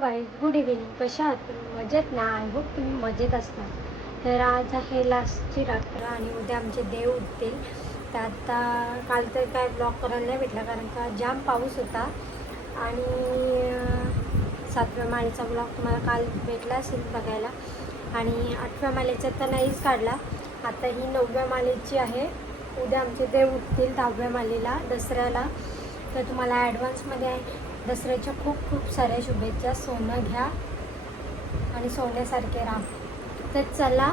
Guys, good evening. कशा आहात तुम्ही? मजेत ना? आय होप तुम्ही मजेत असता. तर आज आहे लास्टची रात्र आणि उद्या आमचे देव उठतील. तर आता काल तर काय ब्लॉग करायला नाही भेटला कारण का जाम पाऊस होता. आणि 7व्या माळेचा ब्लॉग तुम्हाला काल भेटला असेल बघायला. आणि 8व्या माळेचा तर नाहीच काढला. आता ही 9व्या माळेची आहे. उद्या आमचे देव उठतील 10व्या माळेला दसऱ्याला. तर तुम्हाला ॲडव्हान्समध्ये दसऱ्याच्या खूप खूप साऱ्या शुभेच्छा. सोनं घ्या आणि सोन्यासारखे राहा. तर चला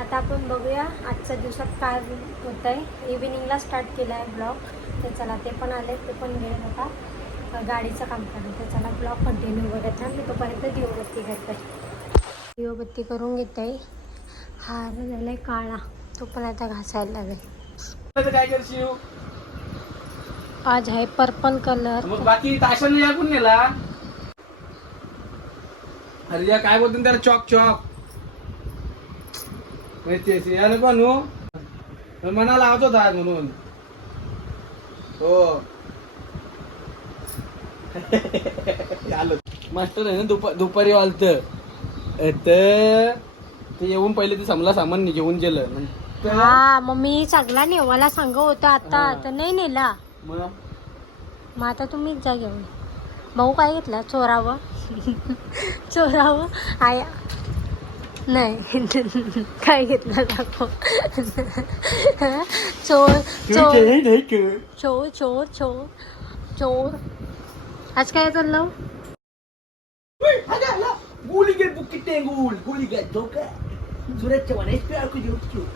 आता आपण बघूया आजच्या दिवसात काय होत आहे. इव्हिनिंगला स्टार्ट केला आहे ब्लॉग. तर चला ते पण आले, ते पण गेले होता गाडीचं काम करून. तर चला ब्लॉग कंटिन्यू बघत राहा. मी तोपर्यंत दिवबत्ती करते. दिवबत्ती करून घेते. हार झालाय काळा, तो पण आता घासायला लागेल. काय करशील आज आहे पर्पल कलर. मग बाकी ताशाने या कोण नेला? अरे या काय बोलतो त्याला? चॉक चॉक या नको नू मना लावत होता आज म्हणून. हो आलो मास्टर आहे ना. दुपारी आलत ते येऊन पहिले ते समला सामान घेऊन गेलं. हा मग मी सगळा नेवाला सांग होतं आता तर नाही नेला. मग आता तुम्हीच जा घेऊन. भाऊ काय घेतला? चोरावं चोरावं आया नाही काय घेतलं दाखव. चोर चोर चोर चोर चोर चोर. आज काय चाललं? Guligan Bukit Tenggul, Guligan Toka. Surat cawan SP aku jauh.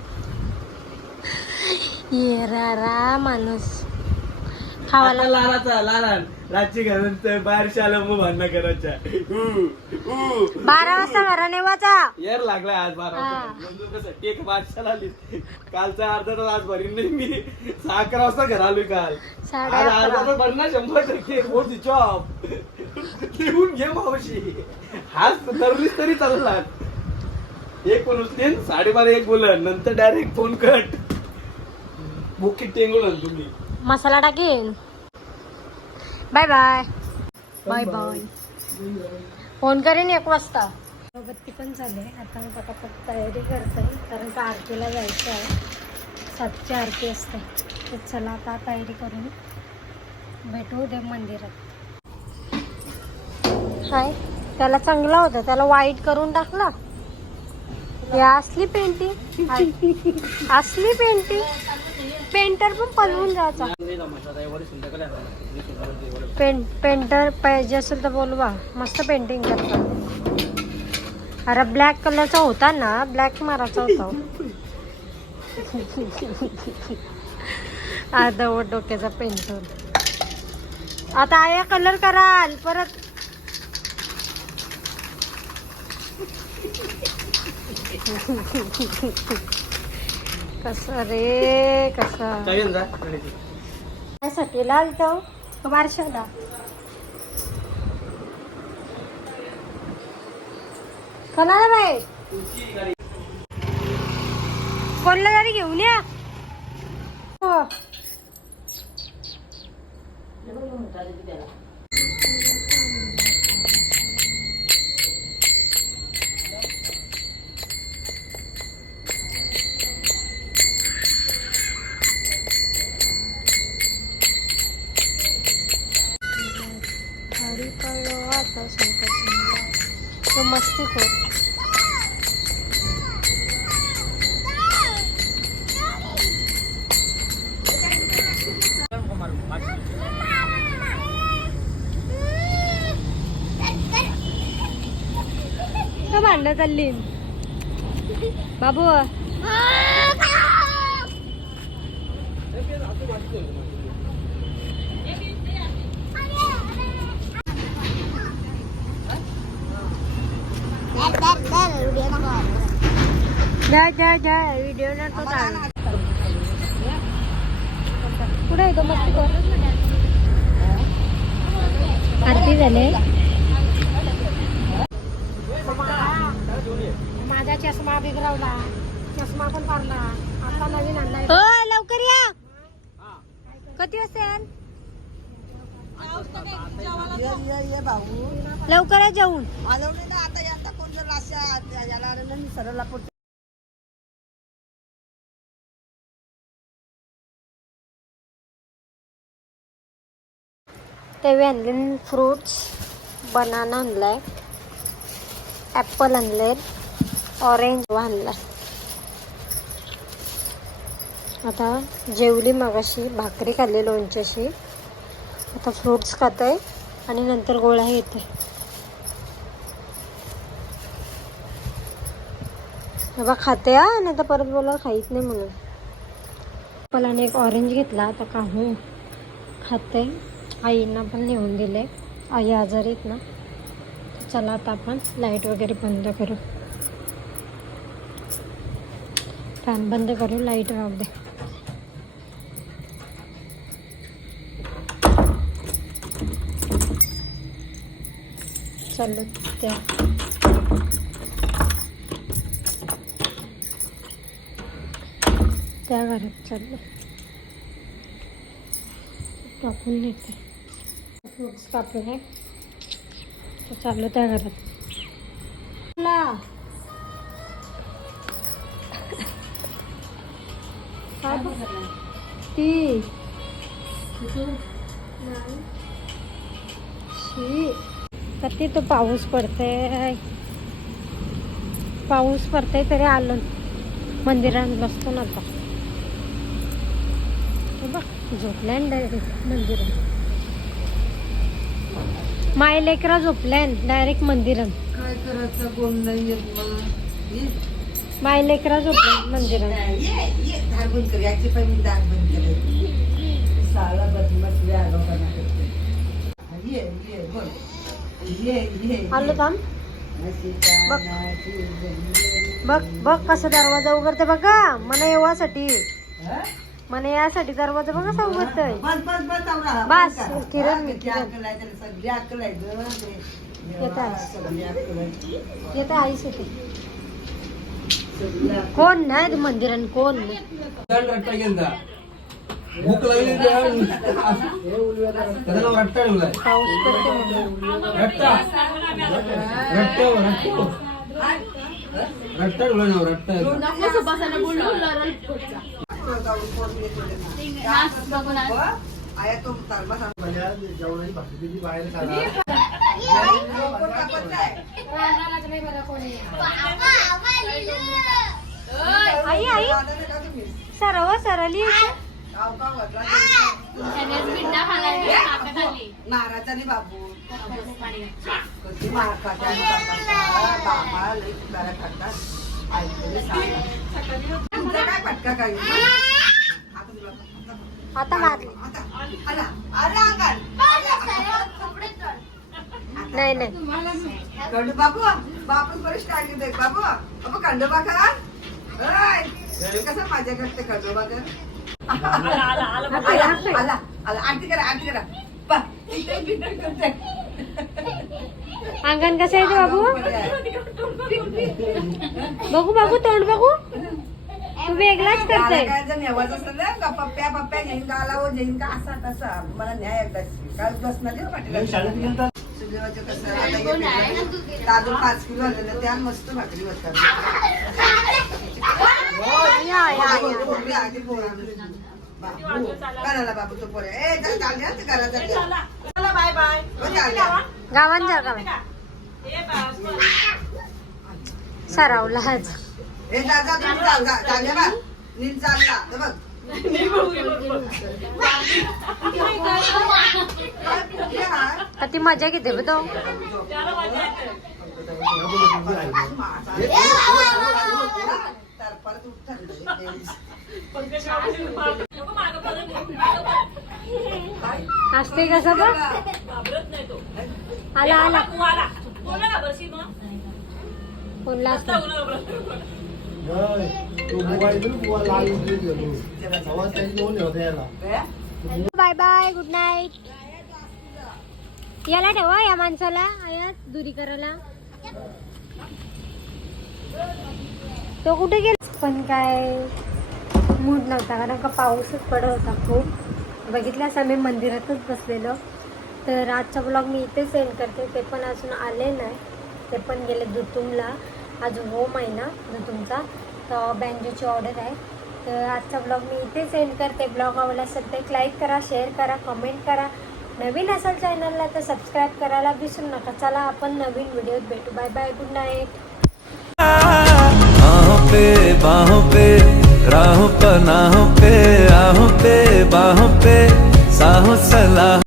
ये रारा माणूस खावाला लालान रातची घालून बाहेर शाला मग भांडणं करायच्या. 12 वाजता घरा नेवाचा यार लागलाय आज 12 वाजता. टेक बादशाला आली. कालचा अर्धा तास आज भरीन नाही मी. 11 वाजता घर आलोय काल. आज अर्धा तास भरणार 100%. Phone switch off. लिहून घे मावशी. हाच तरी चालला. एक पण उचलेन 12:30 बोलन नंतर डायरेक्ट फोन कट. बुकीट टेंगून तुम्ही मसाला टाकेन. Bye bye bye bye. Phone करेन 1 वाजता. बत्ती पण झाले. आता मी पटापट तयारी करते कारण का आरतीला जायचं आहे. 7ची आरती असते. तर चला आता तयारी करून भेटू देव मंदिरात. हाय त्याला चांगला होता, त्याला वाईट करून टाकला. हे असली पेंटिंग असली पेंटिंग. पेंटर पण पळवून जायचा. पेंटर पाहिजे असेल तर बोलवा, मस्त पेंटिंग करतात. अरे ब्लॅक कलरचा होता ना, ब्लॅक मारायचा होता. अर्धवट डोक्याचा पेंटर. आता आया कलर कराल परत. कसं रे कसं काय लाल तो बारशाला कोणाला बाई कोणला तरी घेऊन या. हो तो मस्ती खोर. तो भांडण चालली बाबू. जा व्हिडिओ नव्हतो चालू. कुठे आहे तो मस्ती कर. आरती झाले. माझा चष्मा बिघडवला. चष्मा पण पाडला. आता नवीन आणलाय. लवकर या. कधी असेल? ये भाऊ लवकर आहे जेवून. आलवणे ना आता आता कोण जर लाशा याला आलं ना मी सरळला पडतो. तेव्हा आणले फ्रुट्स, बनाना आणलाय, ॲपल आणले, ऑरेंज आणलाय. आता जेवली मगाशी, भाकरी खाल्ली लोणच्याशी. आता फ्रुट्स खाते आणि नंतर गोळ्या येते. बाबा खाते हा, नाही तर परत बोला खाईत नाही म्हणून. ॲपल एक ऑरेंज घेतला. आता काहू खाते. आईंना पण नेऊन दिले. आई आजारी आहेत ना. चला आता आपण लाईट वगैरे बंद करू. फॅन बंद करू, लाईट राहू दे. चालू त्या घरात चाललो. कापून नेते. फ्रुट्स कापले तर चाललो त्या घरात. ती कधी तो पाऊस पडते तरी आलो मंदिरात बसतो ना. आता बघ झोपल्या डायरेक्ट मंदिरात. माय लेकरा झोपल्या डायरेक्ट मंदिरात. काय करायचं कोण नाही येत मला. माय लेकरा झोपल्या मंदिरात. ये दार बंद कर. याची पण मी दार बंद केलं. साला बदमाश व्यागोपणा करते. ये बोल. ये आलो थांब. बघ बघ कसं दरवाजा उघडते बघा. मला येवासाठी दरवाजा बघा कसा उघडतोय. बस किरण मी येत आईस येते. कोण नाही मंदिरात कोण नाही. भूक लागली पाऊस पडते म्हणून. आया तो तारबा आई आई सरली महाराजा नाही बाबू कधी मार खातात बाबा लई कुठारा खातात. काय पटका काय आता मारली. नाही नाही खंडू बाबू बापू बरेच टाकी दे बाबू बाबू खंडोबा का कसं माझ्या करते खंडोबा कर. आला आरती करा अंगण कसं आहे ते बाबू. बघू तोंड बघू. तू वेगळाच करते. काय जर नेवाच असेल ना का पप्प्या घेईन का आला हो घेईन का असा तसा मला न्याय एकदा काल बस ना देऊ पाटील. सुदैवाचं कसं आता दादू 5 किलो आलेलं त्या मस्त भाकरी बसतात. करायला बाबू तो पोरे ए चाल द्या ते घरात बाय बाय गावात जा सरावला आज. ए दादा तुम्ही चालल्या बा नीट चालला तर बघ. ती मजा घेते बघ तो. असते कसं बघ. आला कोणला बाय बाय गुड नाईट. याला ठेवा या माणसाला आयात दुरी करायला. तो कुठे गेला पण काय मूड नव्हता कारण का पाऊसच पडत होता खूप. बघितल्यास आम्ही मंदिरातच बसलेलो तर आजचा ब्लॉग मी इथे सेंड करते. ते पण अजून आले नाही, ते पण गेले दुतुमला. आज होम आहे ना दुतुमचा, तर बँजोची ऑर्डर आहे. तर आजचा ब्लॉग मी इथे सेंड करते. ब्लॉग आवडला असेल तर एक लाईक करा, शेअर करा, कमेंट करा. नवीन असाल चॅनलला तर सबस्क्राईब करायला विसरू नका. चला आपण नवीन व्हिडिओत भेटू. Bye bye, good night. बाहों पे राहों पनाहों पे, आहों पे बाहों पे साहों सलाह.